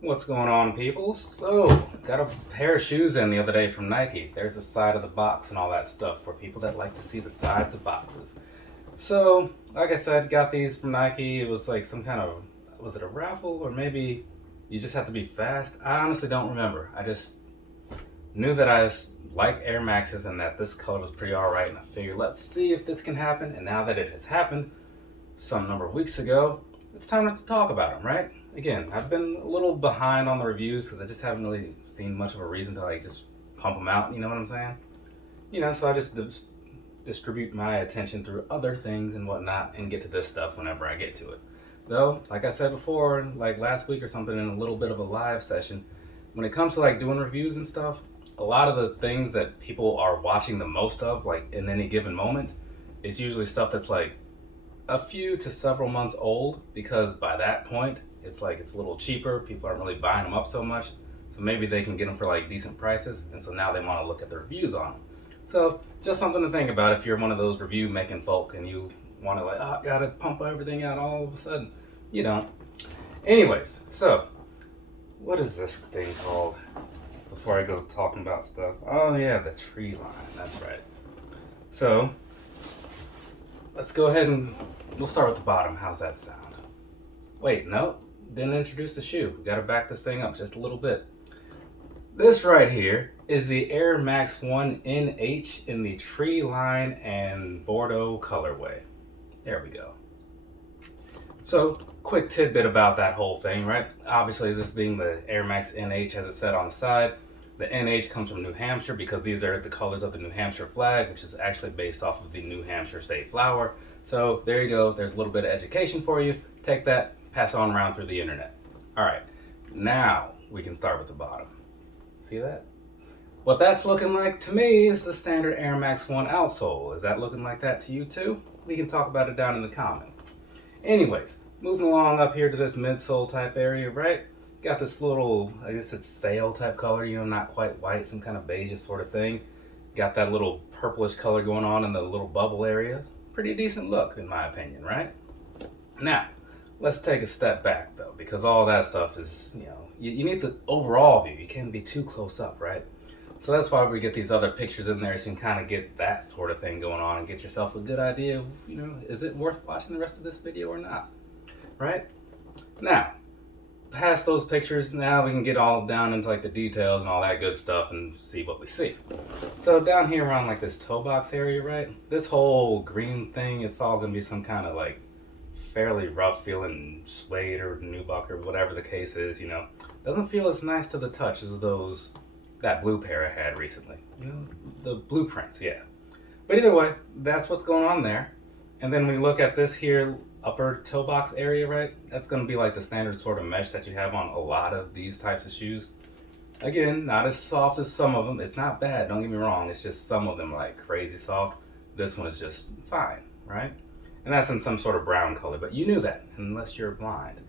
What's going on, people? So, got a pair of shoes in the other day from Nike. There's the side of the box and all that stuff for people that like to see the sides of boxes. So, like I said, got these from Nike. It was like some kind of, was it a raffle or maybe you just have to be fast? I honestly don't remember. I just knew that I like Air Maxes and that this color was pretty alright, and I figured let's see if this can happen. And now that it has happened some number of weeks ago, it's time to talk about them, right? Again, I've been a little behind on the reviews because I just haven't really seen much of a reason to like just pump them out, you know what I'm saying? So I just distribute my attention through other things and whatnot and get to this stuff whenever I get to it. Though, like I said before, like last week or something in a little bit of a live session, when it comes to like doing reviews and stuff, a lot of the things that people are watching the most of, like in any given moment, is usually stuff that's like a few to several months old, because by that point it's like it's a little cheaper, people aren't really buying them up so much, so maybe they can get them for like decent prices, and so now they want to look at the reviews on them. So just something to think about if you're one of those review making folk and you want to like, oh, gotta pump everything out all of a sudden. You don't. Anyways, so what is this thing called before I go talking about stuff? Oh yeah, the Treeline, that's right. So let's go ahead and we'll start with the bottom. How's that sound? Wait, no, didn't introduce the shoe. We gotta back this thing up just a little bit. This right here is the Air Max 1 NH in the Treeline and Bordeaux colorway. There we go. So, quick tidbit about that whole thing, right? Obviously, this being the Air Max NH as it said on the side. The NH comes from New Hampshire because these are the colors of the New Hampshire flag, which is actually based off of the New Hampshire state flower. So there you go. There's a little bit of education for you. Take that, pass it on around through the internet. All right, now we can start with the bottom. See that? What that's looking like to me is the standard Air Max 1 outsole. Is that looking like that to you too? We can talk about it down in the comments. Anyways, moving along up here to this midsole type area, right? Got this little, I guess it's sail type color, not quite white, some kind of beige sort of thing. Got that little purplish color going on in the little bubble area. Pretty decent look in my opinion, right? Now, let's take a step back though, because all that stuff is, you need the overall view. You can't be too close up, right? So that's why we get these other pictures in there so you can kind of get that sort of thing going on and get yourself a good idea of, is it worth watching the rest of this video or not, right? Now, past those pictures, now we can get all down into like the details and all that good stuff and see what we see. So down here around like this toe box area, right? This whole green thing, it's all gonna be some kind of like fairly rough feeling suede or nubuck or whatever the case is, Doesn't feel as nice to the touch as that blue pair I had recently. The blueprints, yeah. But either way, that's what's going on there. And then when you look at this here, upper toe box area, right? That's going to be like the standard sort of mesh that you have on a lot of these types of shoes. Again, not as soft as some of them. It's not bad, don't get me wrong. It's just some of them are like crazy soft. This one is just fine, right? And that's in some sort of brown color, but you knew that unless you're blind.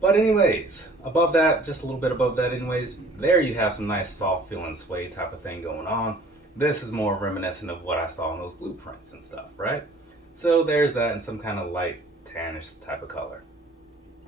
But anyways, above that, just a little bit above that anyways, there you have some nice soft feeling suede type of thing going on. This is more reminiscent of what I saw in those blueprints and stuff, right? So there's that in some kind of light tannish type of color.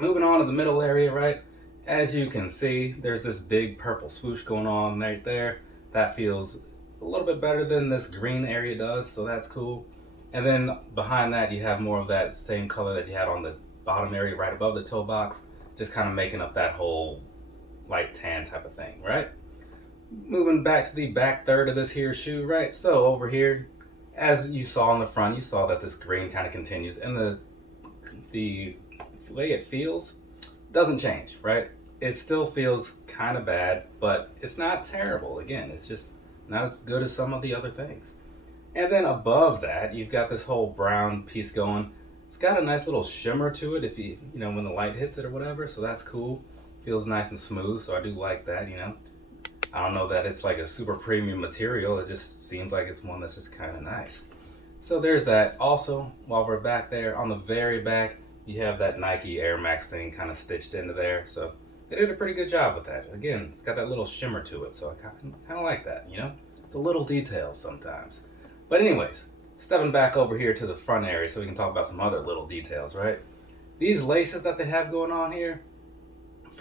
Moving on to the middle area, right? As you can see, there's this big purple swoosh going on right there. That feels a little bit better than this green area does, so that's cool. And then behind that, you have more of that same color that you had on the bottom area right above the toe box, just kind of making up that whole light tan type of thing, right? Moving back to the back third of this here shoe, right? So over here, as you saw on the front, you saw that this green kind of continues, and the way it feels doesn't change, right? It still feels kind of bad, but it's not terrible. Again, it's just not as good as some of the other things. And then above that, you've got this whole brown piece going. It's got a nice little shimmer to it if you when the light hits it or whatever, so that's cool. Feels nice and smooth, so I do like that, I don't know that it's like a super premium material. It just seems like it's one that's just kind of nice. So there's that. Also, while we're back there, on the very back, you have that Nike Air Max thing kind of stitched into there. So they did a pretty good job with that. Again, it's got that little shimmer to it, so I kind of like that, It's the little details sometimes. But anyways, stepping back over here to the front area so we can talk about some other little details, right? These laces that they have going on here,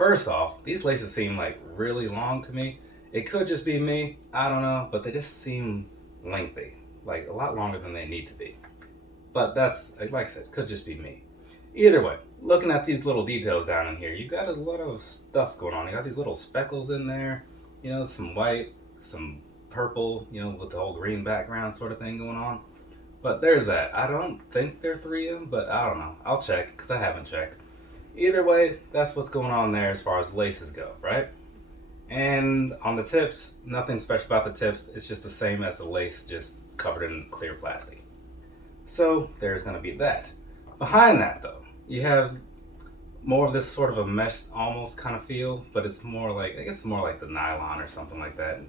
First off, these laces seem like really long to me. It could just be me, I don't know, but they just seem lengthy, like a lot longer than they need to be. But that's, like I said, could just be me. Either way, looking at these little details down in here, you got a lot of stuff going on. You got these little speckles in there, you know, some white, some purple, you know, with the whole green background sort of thing going on. But there's that. I don't think they're 3M, but I don't know. I'll check, because I haven't checked. Either way, that's what's going on there as far as laces go, right? And on the tips, nothing special about the tips. It's just the same as the lace, just covered in clear plastic. So there's going to be that. Behind that, though, you have more of this sort of a mesh almost kind of feel, but it's more like, I guess it's more like the nylon or something like that.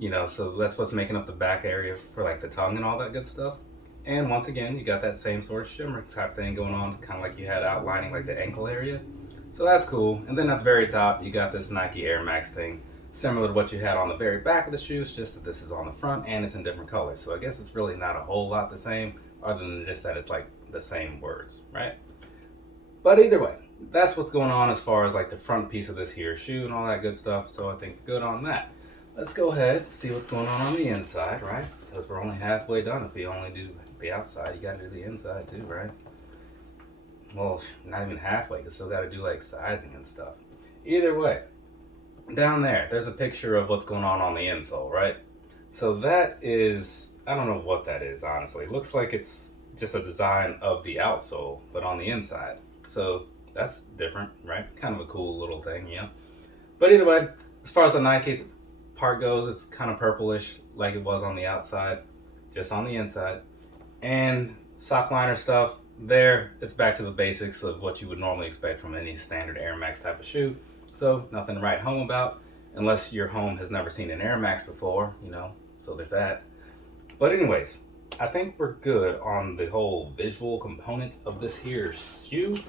You know, so that's what's making up the back area for like the tongue and all that good stuff. And once again, you got that same sort of shimmer type thing going on, kind of like you had outlining like the ankle area. So that's cool. And then at the very top, you got this Nike Air Max thing, similar to what you had on the very back of the shoes, just that this is on the front and it's in different colors. So I guess it's really not a whole lot the same, other than just that it's like the same words, right? But either way, that's what's going on as far as like the front piece of this here shoe and all that good stuff. So I think good on that. Let's go ahead and see what's going on the inside, right? Because we're only halfway done. If we only do the outside, you gotta do the inside too, right? Well, not even halfway, because still gotta do like sizing and stuff. Either way, down there's a picture of what's going on the insole, right? So that is, I don't know what that is, honestly. It looks like it's just a design of the outsole, but on the inside. So that's different, right? Kind of a cool little thing, yeah. But either way, as far as the Nike part goes, it's kind of purplish like it was on the outside, just on the inside. And sock liner stuff, there, it's back to the basics of what you would normally expect from any standard Air Max type of shoe. So nothing to write home about, unless your home has never seen an Air Max before, you know, so there's that. But anyways, I think we're good on the whole visual components of this here shoe.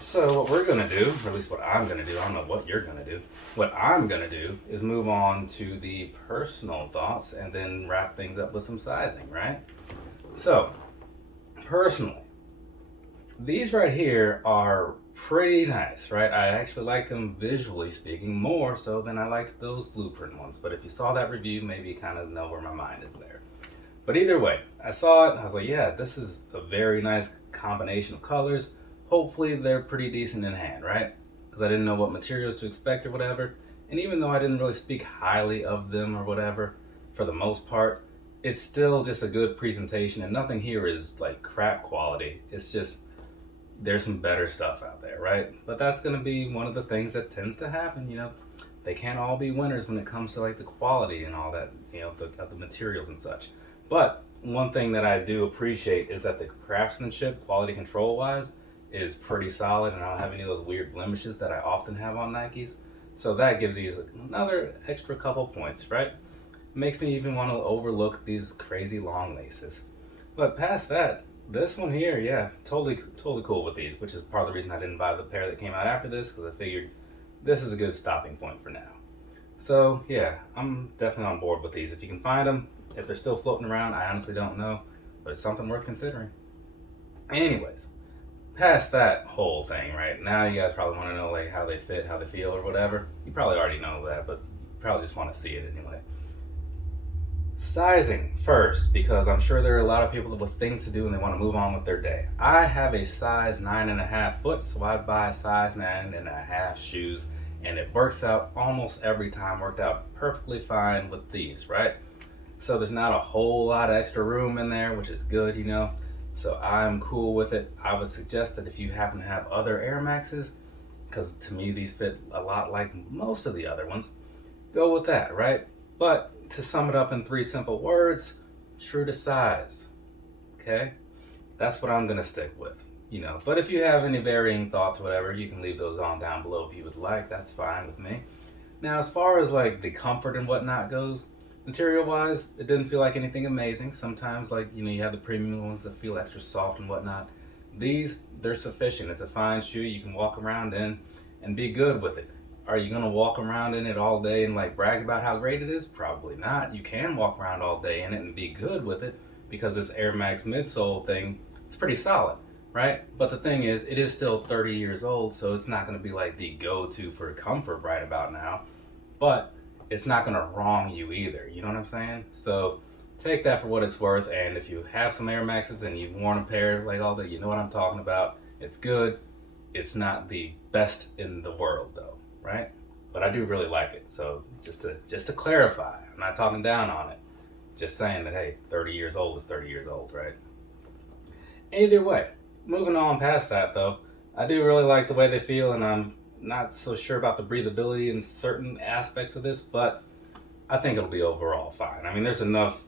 So what we're gonna do, or at least what I'm gonna do, I don't know what you're gonna do. What I'm gonna do is move on to the personal thoughts and then wrap things up with some sizing, right? So, personally, these right here are pretty nice, right? I actually like them visually speaking more so than I liked those blueprint ones. But if you saw that review, maybe you kind of know where my mind is there. But either way, I saw it and I was like, yeah, this is a very nice combination of colors. Hopefully they're pretty decent in hand, right? Because I didn't know what materials to expect or whatever. And even though I didn't really speak highly of them or whatever, for the most part, it's still just a good presentation, and nothing here is like crap quality. It's just, there's some better stuff out there, right? But that's gonna be one of the things that tends to happen, you know. They can't all be winners when it comes to like the quality and all that, you know, of the materials and such. But one thing that I do appreciate is that the craftsmanship, quality control wise, is pretty solid, and I don't have any of those weird blemishes that I often have on Nikes. So that gives these another extra couple points, right? Makes me even want to overlook these crazy long laces. But past that, this one here, yeah, totally cool with these, which is part of the reason I didn't buy the pair that came out after this, because I figured this is a good stopping point for now. So yeah, I'm definitely on board with these. If you can find them, if they're still floating around, I honestly don't know, but it's something worth considering. Anyways, past that whole thing, right? Now you guys probably want to know like how they fit, how they feel, or whatever. You probably already know that, but you probably just want to see it anyway. Sizing first, because I'm sure there are a lot of people with things to do and they want to move on with their day. I have a size 9.5 foot, so I buy size 9.5 shoes, and it works out almost every time. Worked out perfectly fine with these, right? So there's not a whole lot of extra room in there, which is good, you know. So I'm cool with it. I would suggest that if you happen to have other Air Maxes, because to me these fit a lot like most of the other ones, go with that, right? But to sum it up in 3 simple words, true to size, okay? That's what I'm gonna stick with, you know. But if you have any varying thoughts or whatever, you can leave those on down below if you would like. That's fine with me. Now, as far as like the comfort and whatnot goes, material-wise, it didn't feel like anything amazing. Sometimes, like, you know, you have the premium ones that feel extra soft and whatnot. These, they're sufficient. It's a fine shoe you can walk around in and be good with it. Are you gonna walk around in it all day and like brag about how great it is? Probably not. You can walk around all day in it and be good with it, because this Air Max midsole thing, it's pretty solid, right? But the thing is, it is still 30 years old, so it's not going to be like the go-to for comfort right about now. But it's not going to wrong you either, you know what I'm saying? So take that for what it's worth, and if you have some Air Maxes and you've worn a pair like all that, you know what I'm talking about. It's good. It's not the best in the world though, right? But I do really like it. So just to clarify, I'm not talking down on it. Just saying that, hey, 30 years old is 30 years old, right? Either way, moving on past that though, I do really like the way they feel, and I'm not so sure about the breathability in certain aspects of this, but I think it'll be overall fine. I mean, there's enough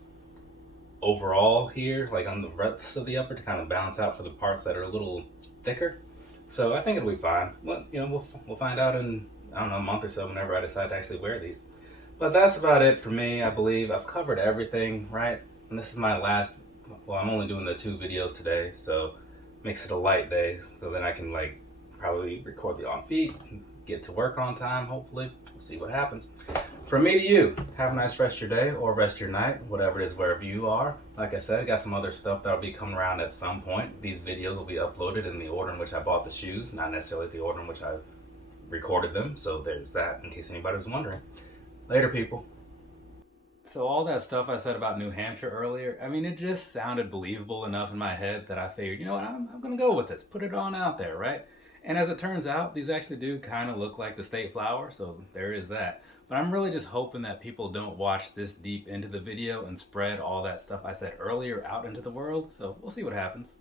overall here, like on the rest of the upper, to kind of balance out for the parts that are a little thicker. So I think it'll be fine. Well, you know, we'll find out in, I don't know, a month or so whenever I decide to actually wear these. But that's about it for me. I believe I've covered everything, right? And this is my last, well, I'm only doing the 2 videos today, so makes it a light day, so then I can like probably record the on feet, get to work on time, hopefully. We'll see what happens. From me to you, have a nice rest of your day or rest of your night, whatever it is, wherever you are. Like I said, I got some other stuff that'll be coming around at some point. These videos will be uploaded in the order in which I bought the shoes, not necessarily the order in which I recorded them. So there's that, in case anybody was wondering. Later, people. So all that stuff I said about New Hampshire earlier, I mean, it just sounded believable enough in my head that I figured, you know what, I'm going to go with this. Put it on out there, right? And as it turns out, these actually do kind of look like the state flower, so there is that. But I'm really just hoping that people don't watch this deep into the video and spread all that stuff I said earlier out into the world, so we'll see what happens.